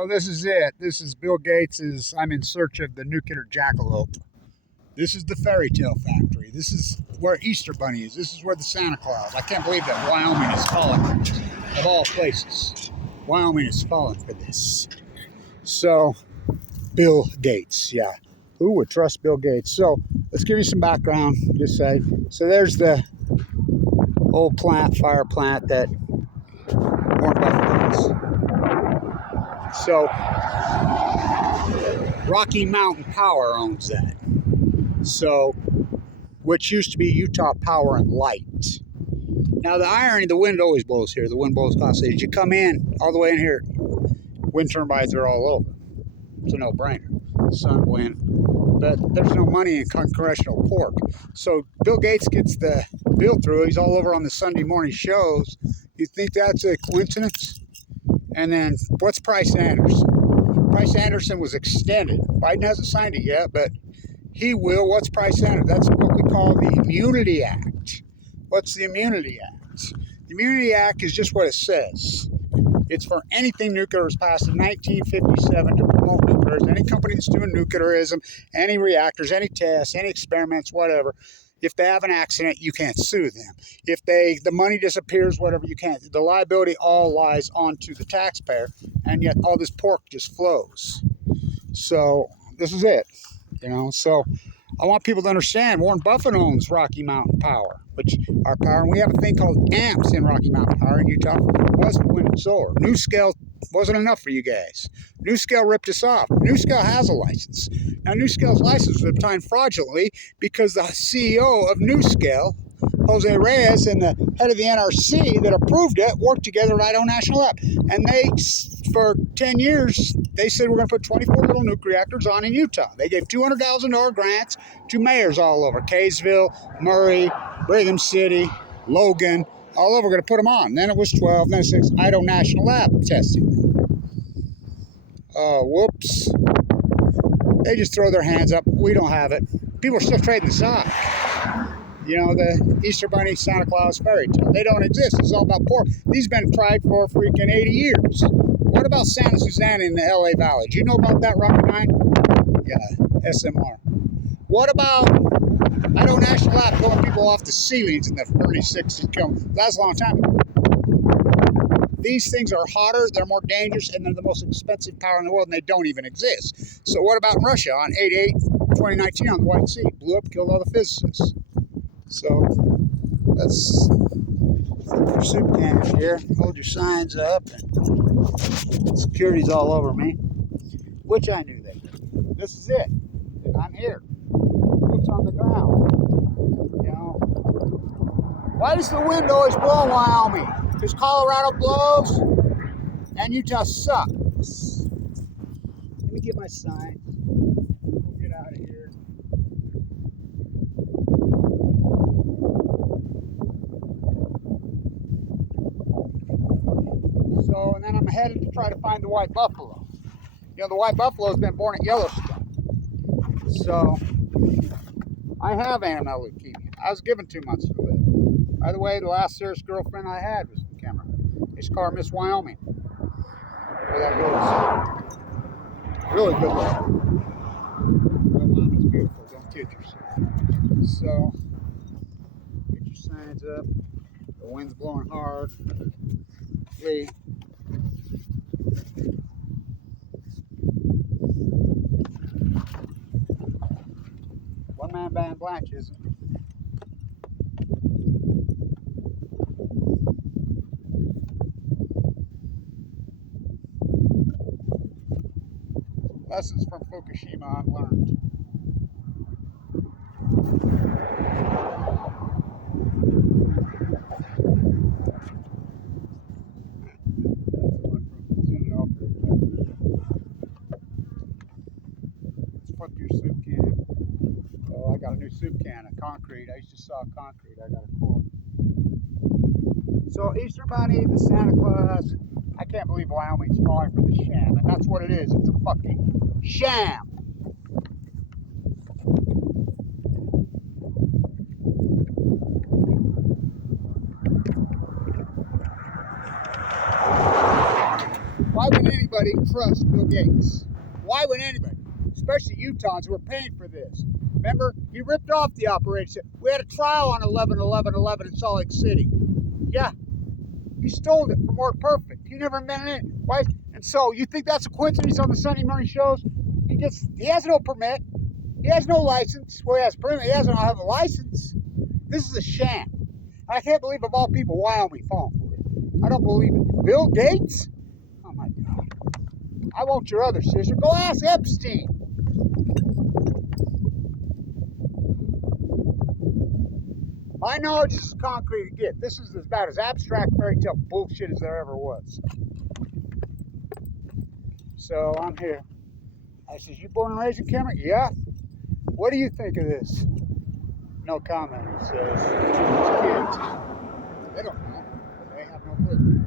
Oh, this is it. This is Bill Gates's I'm in search of the nuclear jackalope. This is the fairy tale factory. This is where Easter Bunny is. This is where the Santa Claus. I can't believe that Wyoming is falling for this. Of all places, Wyoming is falling for this. So, Bill Gates, yeah. Who would trust Bill Gates? So, let's give you some background. Just say, so there's the old plant, fire plant that Warren Buffett owns. So, Rocky Mountain Power owns that. So, which used to be Utah Power and Light. Now, the irony, the wind always blows here. The wind blows constantly. As you come in, all the way in here, wind turbines are all over. It's a no-brainer. Sun, wind. But there's no money in congressional pork. So, Bill Gates gets the bill through. He's all over on the Sunday morning shows. You think that's a coincidence? And then, what's Price Anderson? Price Anderson was extended. Biden hasn't signed it yet, but he will. What's Price Anderson? That's what we call the Immunity Act. What's the Immunity Act? The Immunity Act is just what it says. It's for anything nuclear was passed in 1957 to promote nuclear. Any company that's doing nuclearism, any reactors, any tests, any experiments, whatever. If they have an accident, you can't sue them. If the money disappears, whatever, you can't. The liability all lies onto the taxpayer, and yet all this pork just flows. So this is it, So I want people to understand Warren Buffett owns Rocky Mountain Power, which our power, and we have a thing called AMPS in Rocky Mountain Power in Utah. It was for wind and solar. NuScale wasn't enough for you guys. NuScale ripped us off. NuScale has a license. Now, NuScale's license was obtained fraudulently because the CEO of NuScale, Jose Reyes, and the head of the NRC that approved it worked together at Idaho National Lab. And they, for 10 years, they said we're going to put 24 little nuclear reactors on in Utah. They gave $200,000 grants to mayors all over. Kaysville, Murray, Brigham City, Logan, all over. We're going to put them on. Then it was 12, then 6, Idaho National Lab testing them. Oh, whoops. They just throw their hands up. We don't have it. People are still trading the sock. The Easter Bunny, Santa Claus fairy tale. They don't exist. It's all about pork. These have been tried for freaking 80 years. What about Santa Susana in the LA Valley? Do you know about that, Rocket 9? Yeah, SMR. What about Idaho National Lab throwing people off the ceilings in the early 60s? That's a long time ago. These things are hotter, they're more dangerous, and they're the most expensive power in the world, and they don't even exist. So what about Russia on 8/8/2019 on the White Sea? Blew up, killed all the physicists. So let's flip your soup cans here. Hold your signs up. Security's all over me, which I knew they did. This is it. I'm here. Boots on the ground. Why does the wind always blow in Wyoming? Because Colorado blows and Utah sucks. Let me get my sign. We'll get out of here. So, and then I'm headed to try to find the white buffalo. The white buffalo has been born at Yellowstone. So, I have animal leukemia. I was given 2 months to live. By the way, the last serious girlfriend I had was from Kemmer. They just call her Miss Wyoming. Where that goes. Really good looking. Wyoming's beautiful. Don't kid yourself. So, get your signs up. The wind's blowing hard. Lee. One-man band Blanches. Lessons from Fukushima unlearned. Let's flip your soup can. Oh, I got a new soup can of concrete. I used to saw concrete. I got a core. So Easter Bunny, the Santa Claus. I can't believe Wyoming's falling for this sham, and that's what it is. It's a fucking sham. Why would anybody anybody trust Bill Gates? Why would anybody? Especially Utahns who are paying for this. Remember, he ripped off the operation. We had a trial on 11/11/11 in Salt Lake City. Yeah, he stole it from Work Perfect. He never meant it. Why? And so you think that's a coincidence on the Sunday morning shows? He has no permit. He has no license. Well, he has a permit. He doesn't have a license. This is a sham. I can't believe, of all people, Wyoming falling for it. I don't believe it. Bill Gates? Oh my God. I want your other sister. Go ask Epstein. My knowledge is as concrete as it gets. This is about as abstract fairy tale bullshit as there ever was. So I'm here. I says, you born and raised in Kemmer? Yeah. What do you think of this? No comment, he says. Kids. They don't know. They have no clue.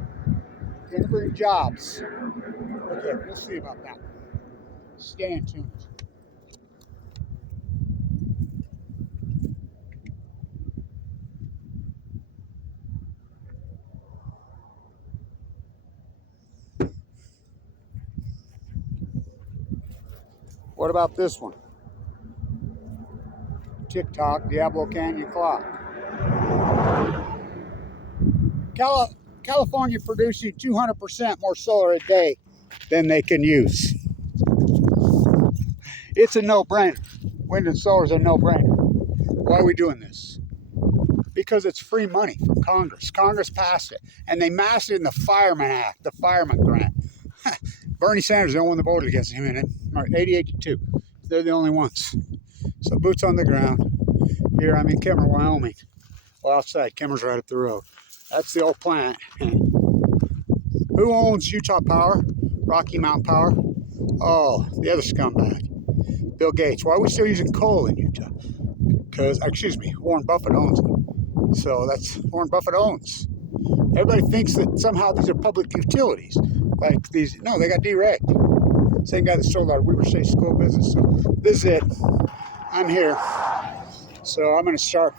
Gonna bring jobs. Okay, we'll see about that. Stay tuned. What about this one? TikTok, Diablo Canyon Clock. California producing 200% more solar a day than they can use. It's a no-brainer. Wind and solar is a no-brainer. Why are we doing this? Because it's free money from Congress. Congress passed it, and they massed it in the Fireman Act, the Fireman Grant. Bernie Sanders is the only one that voted against him in it, 88-2. They're the only ones. So boots on the ground. Here I'm in Kemmer, Wyoming. Well, outside, Kemmer's right up the road. That's the old plant. Who owns Utah Power? Rocky Mountain Power? Oh, the other scumbag. Bill Gates. Why are we still using coal in Utah? Because, excuse me, Warren Buffett owns it. So that's Warren Buffett owns. Everybody thinks that somehow these are public utilities. Like these, no, they got deregged. Same guy that sold our Weaver State School business. So this is it. I'm here. So I'm going to start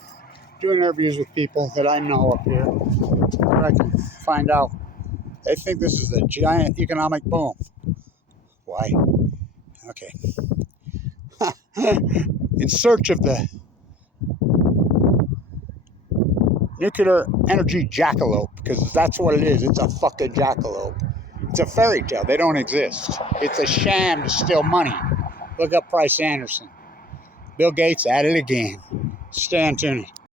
doing interviews with people that I know up here. Where I can find out. They think this is a giant economic boom. Why? Okay. In search of the nuclear energy jackalope, because that's what it is. It's a fucking jackalope. It's a fairy tale. They don't exist. It's a sham to steal money. Look up Price Anderson. Bill Gates at it again. Stay tuned.